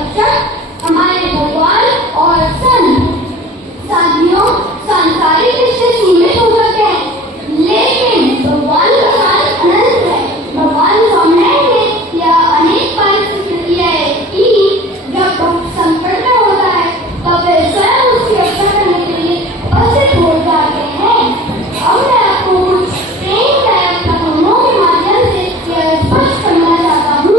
रक्षक हमारे भगवान और संत। साथियों, सांसारिक रिश्ते सीमित हो सकते हैं, लेकिन भगवान का साथ अनंत है। भगवान स्वामिनारायण ने यह अनेक बार सिद्ध किया है कि जब भक्त संकट में होता है तब वे स्वयं उसकी रक्षा करने के लिए उपस्थित हो जाते हैं। अब मैं आपको कुछ प्रेमदायक कथनों के माध्यम से यह स्पष्ट करना चाहता हूँ।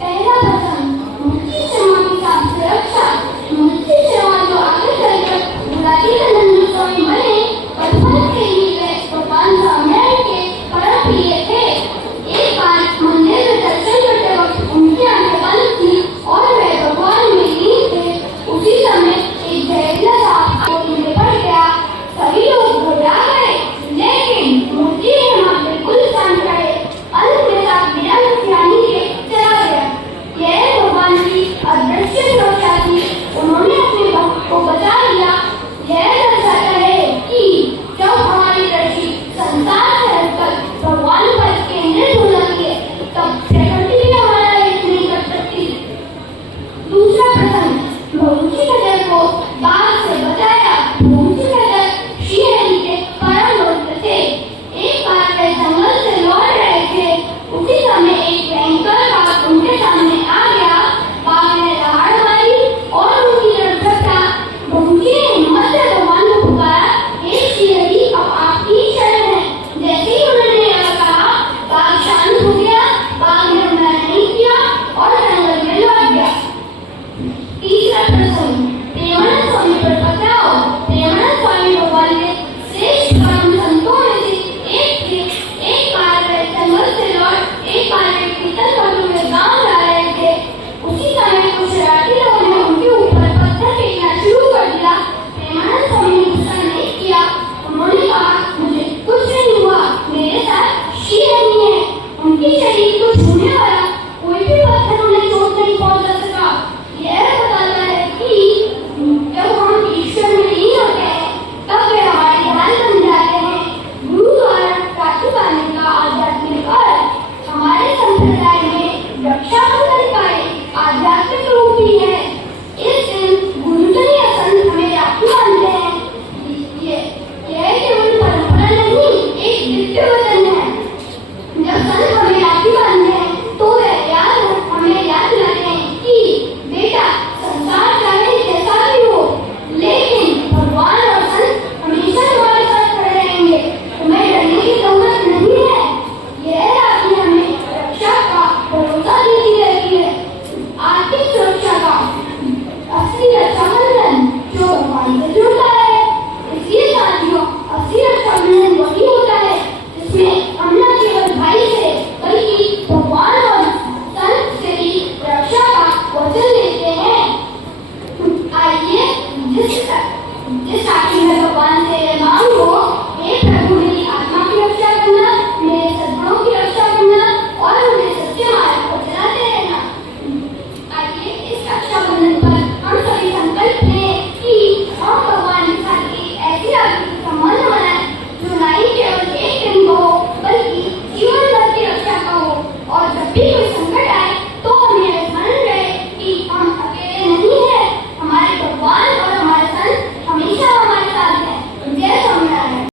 पहला कथन, मुक्ति सेवा की काफी रक्षा। मुक्ति सेवा जो आगे चलकर गुलाटीनंद स्वामी बने, बचपन से ही वे भगवान स्वामिनारायण के परम प्रिय थे। एक बार मंदिर में दर्शन करते वक्त उनकी आंखें बंद थी और वे भगवान में लीन थे। उसी समय एक जहरीला सांप उन्हें पड़ गया। सभी लोग घबरा गए, लेकिन मूर्ति ने वहां बिल्कुल शांत रहे। अंत में सांप बिना नुकसानी के चला गया। यह भगवान की अदृश्य सुरक्षा थी। उन्होंने अपने भक्त को बचा लिया। यह दर्शाता है कि जब हमारी दृष्टि संसार से हटकर भगवान पर केंद्रित हो जाती है, तब प्रकृति भी हमारा हित नहीं कर सकती। दूसरा प्रसंग, भगवती को